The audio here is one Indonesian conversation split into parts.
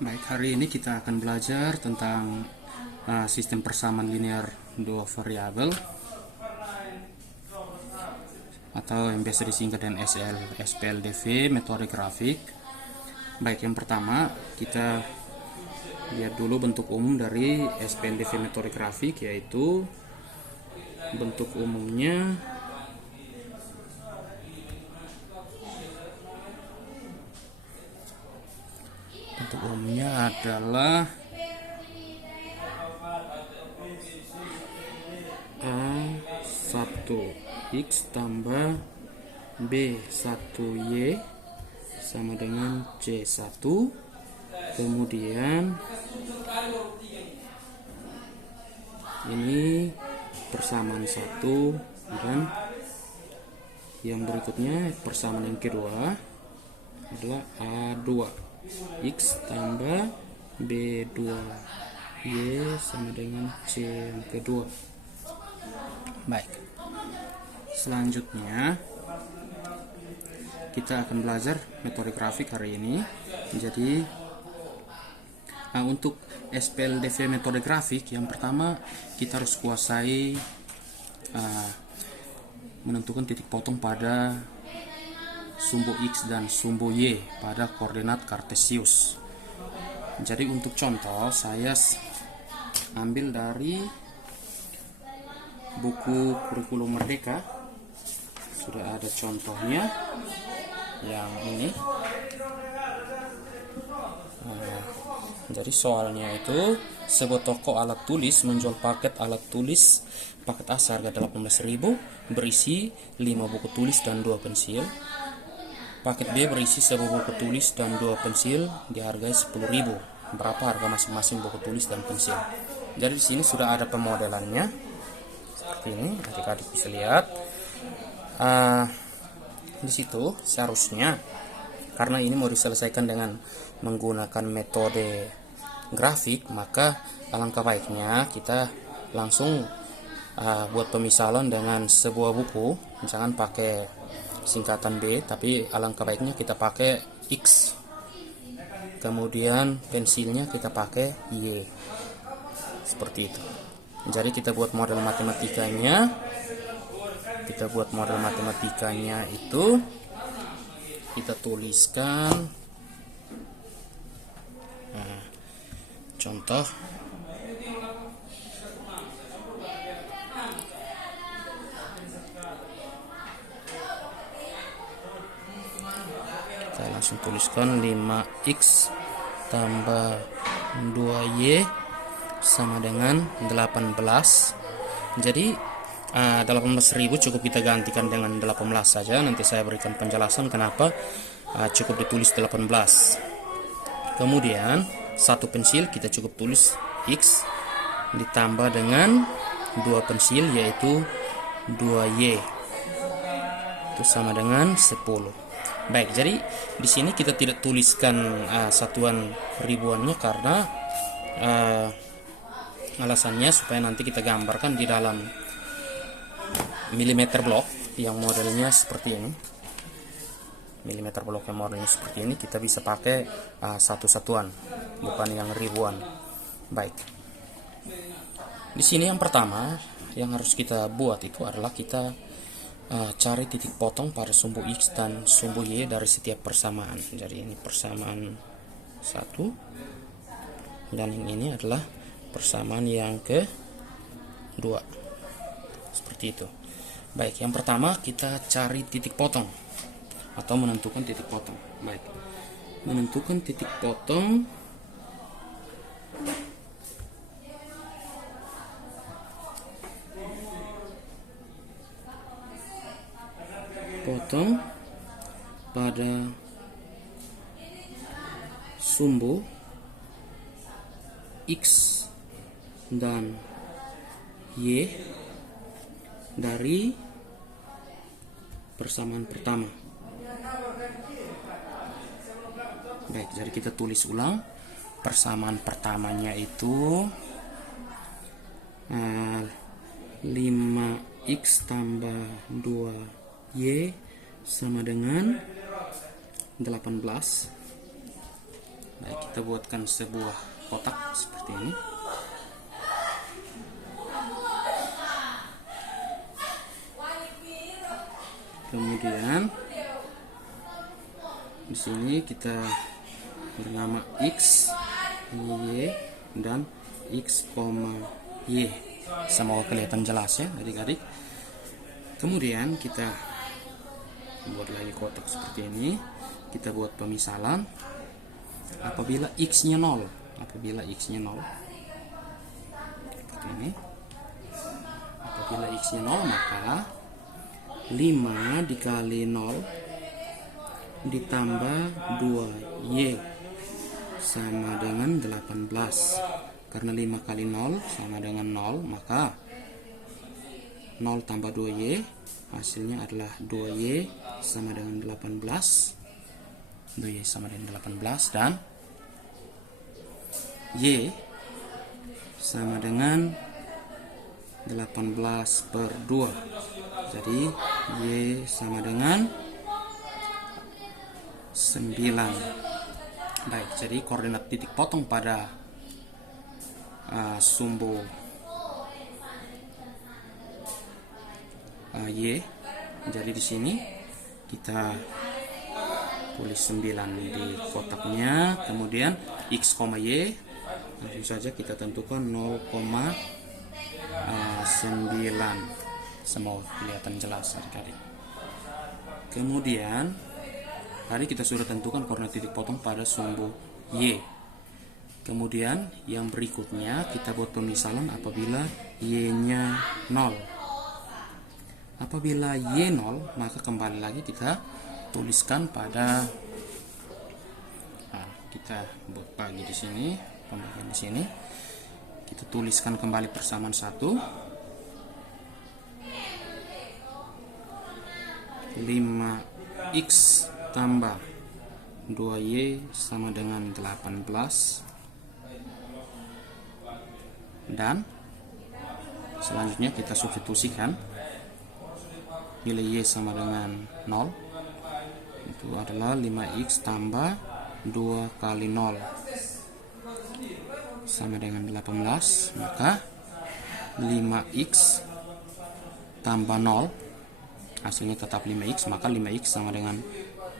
Baik, hari ini kita akan belajar tentang sistem persamaan linear dua variabel atau yang biasa disingkat dengan SPLDV, metode grafik. Baik, yang pertama kita lihat dulu bentuk umum dari SPLDV metode grafik, yaitu bentuk umumnya adalah A1 X tambah B1 Y sama dengan C1. Kemudian ini persamaan 1, dan yang berikutnya persamaan yang kedua adalah A2 X tambah B2Y sama dengan C yang kedua. Baik, selanjutnya kita akan belajar metode grafik hari ini. Jadi untuk SPLDV metode grafik, yang pertama kita harus kuasai menentukan titik potong pada sumbu X dan sumbu Y pada koordinat kartesius. Jadi untuk contoh, saya ambil dari buku kurikulum Merdeka. Sudah ada contohnya yang ini. Jadi soalnya itu, sebuah toko alat tulis menjual paket alat tulis paket A seharga 18.000, berisi 5 buku tulis dan 2 pensil. Paket B berisi 1 buku tulis dan 2 pensil dihargai 10.000. Berapa harga masing-masing buku tulis dan pensil? Jadi di sini sudah ada pemodelannya seperti ini, adik-adik bisa lihat. Di situ seharusnya, karena ini mau diselesaikan dengan menggunakan metode grafik, maka alangkah baiknya kita langsung buat pemisalan dengan sebuah buku, jangan pakai singkatan B, tapi alangkah baiknya kita pakai X, kemudian pensilnya kita pakai Y, seperti itu. Jadi kita buat model matematikanya. Itu kita tuliskan contoh. Kita langsung tuliskan 5X tambah 2Y sama dengan 18. Jadi 18.000 cukup kita gantikan dengan 18 saja. Nanti saya berikan penjelasan kenapa cukup ditulis 18. Kemudian satu pensil kita cukup tulis X ditambah dengan 2 pensil, yaitu 2Y, itu sama dengan 10. Baik, jadi di sini kita tidak tuliskan satuan ribuannya karena alasannya supaya nanti kita gambarkan di dalam milimeter blok yang modelnya seperti ini. Milimeter blok yang modelnya seperti ini kita bisa pakai satu satuan, bukan yang ribuan. Baik, di sini yang pertama yang harus kita buat itu adalah kita cari titik potong pada sumbu X dan sumbu Y dari setiap persamaan. Jadi ini persamaan 1, dan yang ini adalah persamaan yang kedua, seperti itu. Baik, yang pertama kita cari titik potong atau menentukan titik potong. Baik, menentukan titik potong pada sumbu X dan Y dari persamaan pertama. Baik, jadi kita tulis ulang. Persamaan pertamanya itu 5X tambah 2Y sama dengan 18. Baik, kita buatkan sebuah kotak seperti ini. Kemudian di sini kita bernama X, Y, dan X, Y. Semoga kelihatan jelas ya adik-adik. Kemudian kita buat lagi kotak seperti ini. Kita buat pemisalan apabila X-nya 0. Apabila X-nya 0 seperti ini. Apabila X-nya 0, maka 5 dikali 0 ditambah 2Y sama dengan 18. Karena 5 kali 0 sama dengan 0, maka 0 tambah 2Y hasilnya adalah 2Y sama dengan 18. 2Y sama dengan 18 dan Y sama dengan 18 per 2. Jadi Y sama dengan 9. Baik, jadi koordinat titik potong pada sumbu Y. Jadi di sini kita tulis 9 di kotaknya, kemudian X, Y langsung saja kita tentukan 0,9. Semoga kelihatan jelas adik-adik. Kemudian tadi kita sudah tentukan koordinat titik potong pada sumbu Y. Kemudian yang berikutnya kita buat pemisalan apabila Y-nya 0. Apabila Y 0, maka kembali lagi kita tuliskan pada kita buat bagi di sini, pembagian di sini. Kita tuliskan kembali persamaan 1. 5X tambah 2Y sama dengan 18. Dan selanjutnya kita substitusikan nilai Y sama dengan 0. Itu adalah 5X tambah 2 kali 0 sama dengan 18. Maka 5X tambah 0 hasilnya tetap 5X, maka 5X sama dengan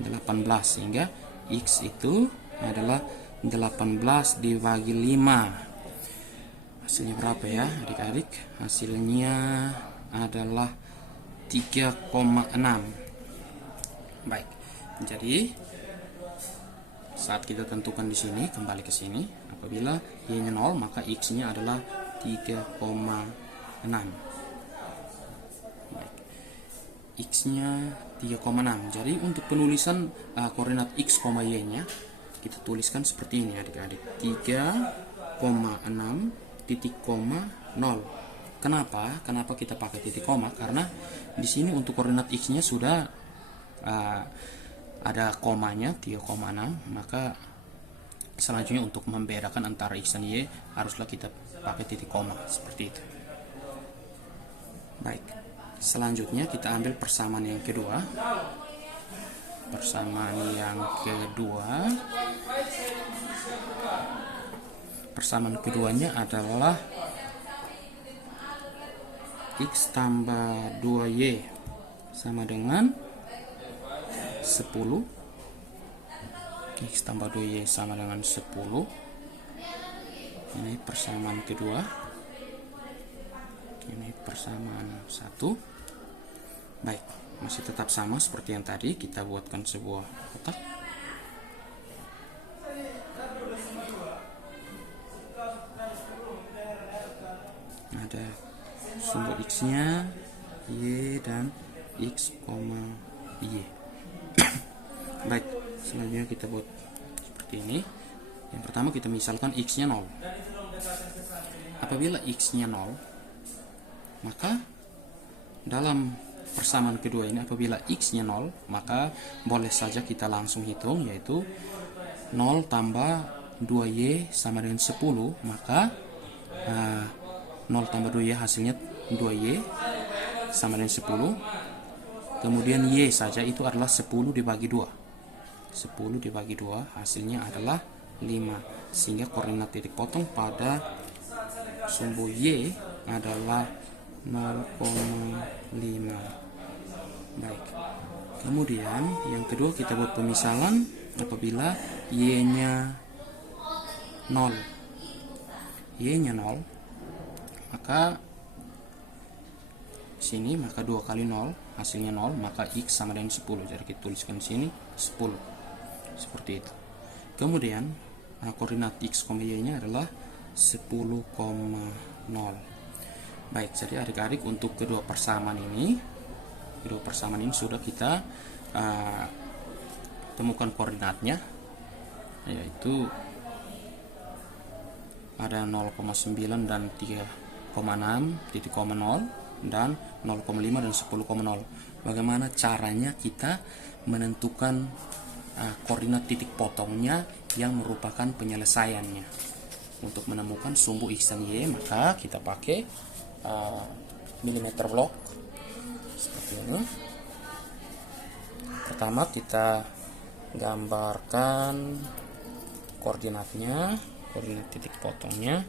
18, sehingga X itu adalah 18 dibagi 5. Hasilnya berapa ya adik-adik? Hasilnya adalah 3,6. Baik, jadi saat kita tentukan di sini, kembali ke sini, apabila Y-nya 0, maka X-nya adalah 3,6. X-nya 3,6. Jadi untuk penulisan koordinat X, Y-nya kita tuliskan seperti ini adik-adik. 3,6 titik koma 0. Kenapa? Kenapa kita pakai titik koma? Karena di sini untuk koordinat X-nya sudah ada komanya 3,6, maka selanjutnya untuk membedakan antara X dan Y haruslah kita pakai titik koma seperti itu. Baik. Selanjutnya kita ambil persamaan yang kedua. Persamaan keduanya adalah X tambah 2Y sama dengan 10. X tambah 2Y sama dengan 10. Ini persamaan kedua. Ini persamaan 1. Baik, masih tetap sama seperti yang tadi. Kita buatkan sebuah kotak. Ada sumbu X-nya, Y, dan X, Y. Baik, selanjutnya kita buat seperti ini. Yang pertama kita misalkan X-nya 0. Apabila X-nya 0, maka dalam persamaan kedua ini apabila X-nya 0, maka boleh saja kita langsung hitung, yaitu 0 tambah 2Y sama dengan 10. Maka 0 tambah 2Y hasilnya 2Y sama dengan 10. Kemudian Y saja itu adalah 10 dibagi 2. 10 dibagi 2 hasilnya adalah sehingga koordinat titik potong pada sumbu Y adalah 0,5. Baik, kemudian yang kedua kita buat pemisalan apabila Y-nya 0. Y-nya 0, maka sini maka 2 kali 0 hasilnya 0, maka X sama dengan 10. Jadi kita tuliskan di sini 10. Seperti itu. Kemudian koordinat X, Y nya adalah 10,0. Baik, jadi adik-adik untuk kedua persamaan ini sudah kita temukan koordinatnya, yaitu ada 0,9 dan 3,6 titik 0 dan 0,5 dan 10,0. Bagaimana caranya kita menentukan koordinat titik potongnya yang merupakan penyelesaiannya? Untuk menemukan sumbu X dan Y, maka kita pakai milimeter block seperti ini. Pertama kita gambarkan koordinatnya, koordinat titik potongnya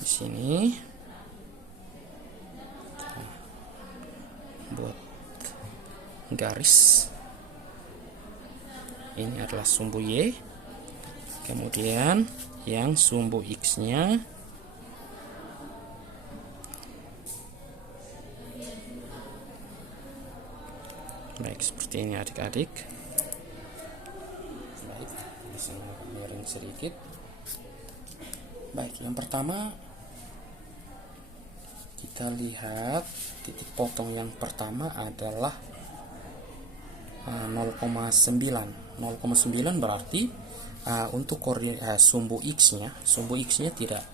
di sini. Buat garis, ini adalah sumbu Y, kemudian yang sumbu X nya baik seperti ini adik-adik. Baik, bisa miring sedikit. Baik, yang pertama kita lihat titik potong yang pertama adalah 0,9. 0,9 berarti untuk koordinat sumbu X nya tidak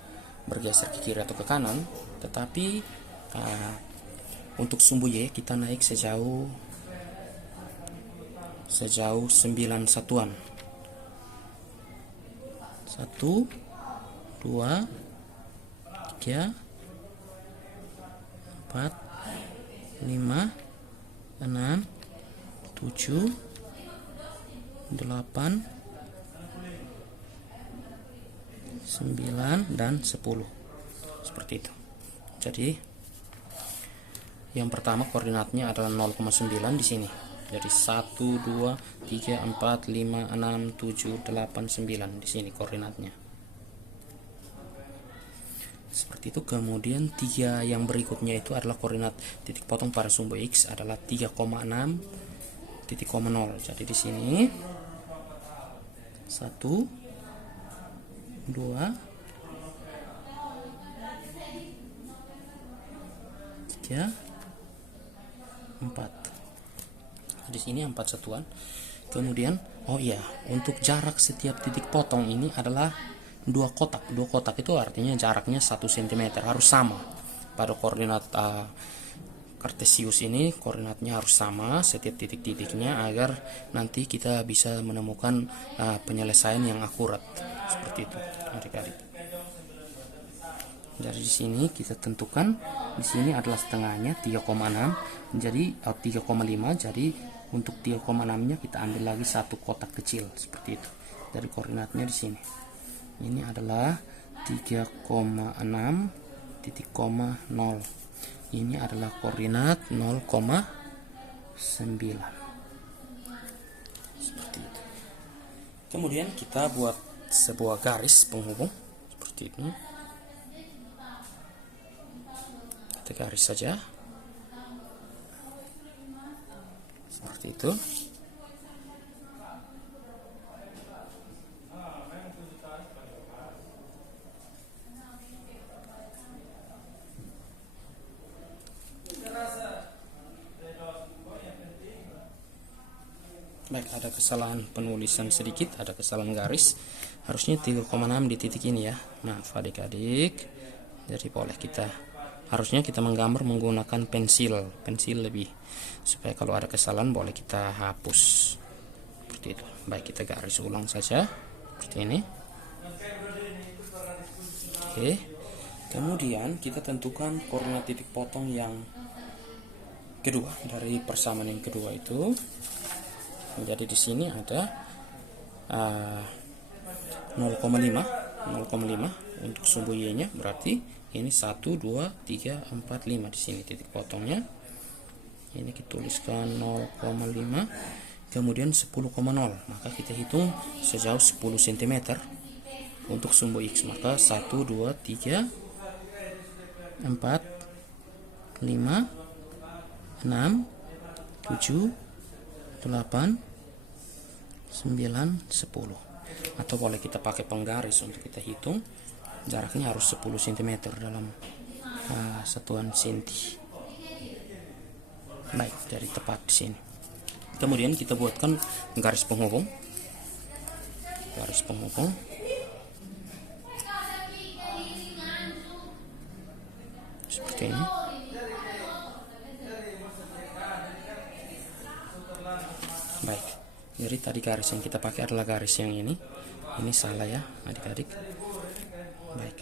bergeser ke kiri atau ke kanan, tetapi untuk sumbu Y kita naik sejauh 9 satuan. 1, 2, 3, 4, 5, 6, 7, 8, 9 dan 10. Seperti itu. Jadi yang pertama koordinatnya adalah 0,9 di sini. Jadi 1, 2, 3, 4, 5, 6, 7, 8, 9 di sini koordinatnya. Seperti itu. Kemudian 3 yang berikutnya itu adalah koordinat titik potong pada sumbu X adalah 3,6 titik 0. Jadi di sini 1, 2, 3, 4. Di sini 4 satuan. Kemudian untuk jarak setiap titik potong ini adalah 2 kotak. 2 kotak itu artinya jaraknya 1 cm, harus sama. Pada koordinat kartesius ini koordinatnya harus sama setiap titik-titiknya agar nanti kita bisa menemukan penyelesaian yang akurat. Seperti itu adik-adik. Dari sini kita tentukan di sini adalah setengahnya 3,6, jadi 3,5. Jadi untuk 3,6 nya kita ambil lagi 1 kotak kecil seperti itu. Dari koordinatnya di sini. Ini adalah 3,6 titik 0. Ini adalah koordinat 0,9. Seperti itu. Kemudian kita buat sebuah garis penghubung seperti itu. Kita garis saja seperti itu. Baik, ada kesalahan penulisan sedikit, ada kesalahan garis. Harusnya 3,6 di titik ini ya. Maaf adik-adik. Jadi harusnya kita menggambar menggunakan pensil lebih, supaya kalau ada kesalahan boleh kita hapus seperti itu. Baik, kita garis ulang saja seperti ini. Oke, kemudian kita tentukan koordinat titik potong yang kedua dari persamaan yang kedua itu. Jadi di sini ada 0,5 untuk sumbu Y nya, berarti ini 1, 2, 3, 4, 5 di sini titik potongnya. Ini kita tuliskan 0,5, kemudian 10,0, maka kita hitung sejauh 10 cm untuk sumbu X. Maka 1, 2, 3, 4, 5, 6, 7, 8, 9, 10. Atau boleh kita pakai penggaris untuk kita hitung. Jaraknya harus 10 cm dalam satuan senti. Baik, jadi tepat di sini. Kemudian kita buatkan garis penghubung. Garis penghubung. Seperti ini. Baik. Jadi tadi garis yang kita pakai adalah garis yang ini. Ini salah ya, adik-adik. Baik.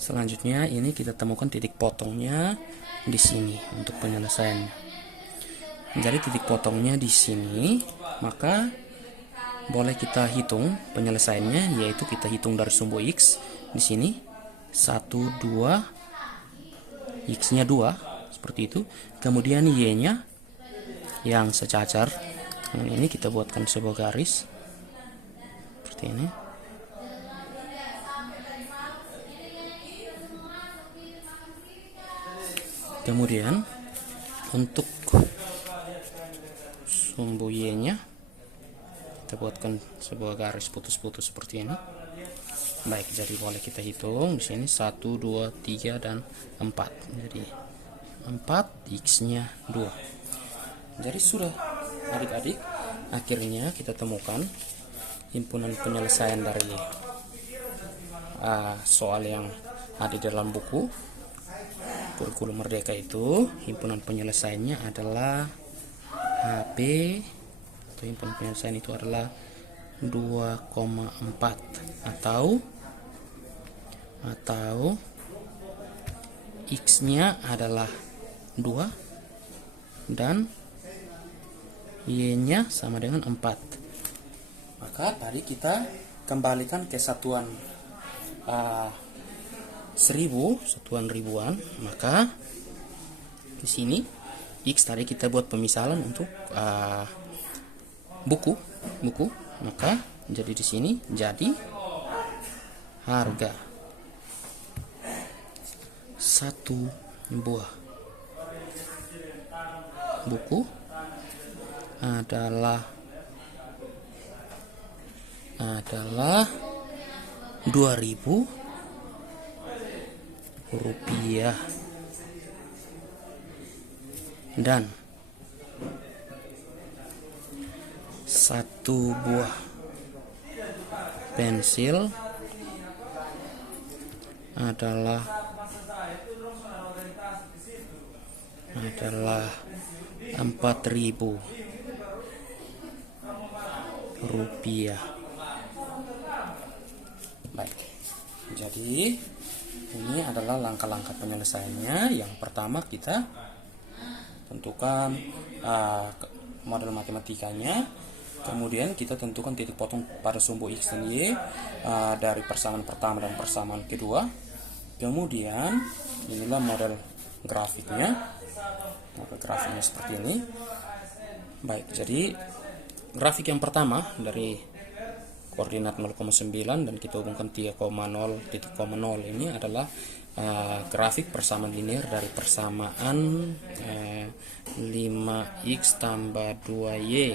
Selanjutnya ini kita temukan titik potongnya di sini untuk penyelesaiannya. Jadi titik potongnya di sini, maka boleh kita hitung penyelesaiannya, yaitu kita hitung dari sumbu X di sini 1, 2, X-nya 2 seperti itu. Kemudian Y-nya yang secacar. Ini kita buatkan sebuah garis seperti ini. Kemudian untuk sumbu Y-nya kita buatkan sebuah garis putus-putus seperti ini. Baik, jadi boleh kita hitung di sini 1, 2, 3 dan 4. Jadi 4, X-nya 2. Jadi sudah adik-adik, akhirnya kita temukan himpunan penyelesaian dari soal yang ada di dalam buku Kurikulum Merdeka itu. Himpunan penyelesaiannya adalah HP, atau himpunan penyelesaian itu adalah 2,4 atau X-nya adalah 2 dan Y-nya sama dengan 4. Maka tadi kita kembalikan ke satuan 1000, satuan ribuan. Maka di sini X tadi kita buat pemisalan untuk buku. Maka jadi di sini jadi harga satu buah buku adalah 2.000 rupiah, dan satu buah pensil adalah 4.000 rupiah. Baik, jadi ini adalah langkah-langkah penyelesaiannya. Yang pertama kita tentukan model matematikanya, kemudian kita tentukan titik potong pada sumbu X dan Y dari persamaan pertama dan persamaan kedua. Kemudian inilah model grafiknya. Model grafiknya seperti ini. Baik, jadi grafik yang pertama dari koordinat 0,9 dan kita hubungkan 3,0 ini adalah grafik persamaan linear dari persamaan 5x tambah 2y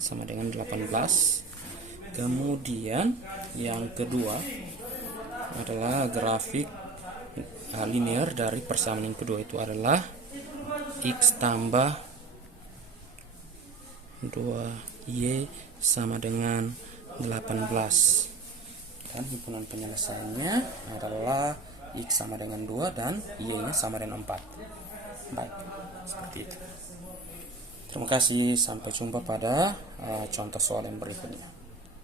sama dengan 18. Kemudian yang kedua adalah grafik linear dari persamaan yang kedua, itu adalah x tambah 2y sama dengan 18. Dan himpunan penyelesaiannya adalah X sama dengan 2 dan Y nya sama dengan 4. Baik, seperti itu. Terima kasih, sampai jumpa pada contoh soal yang berikutnya.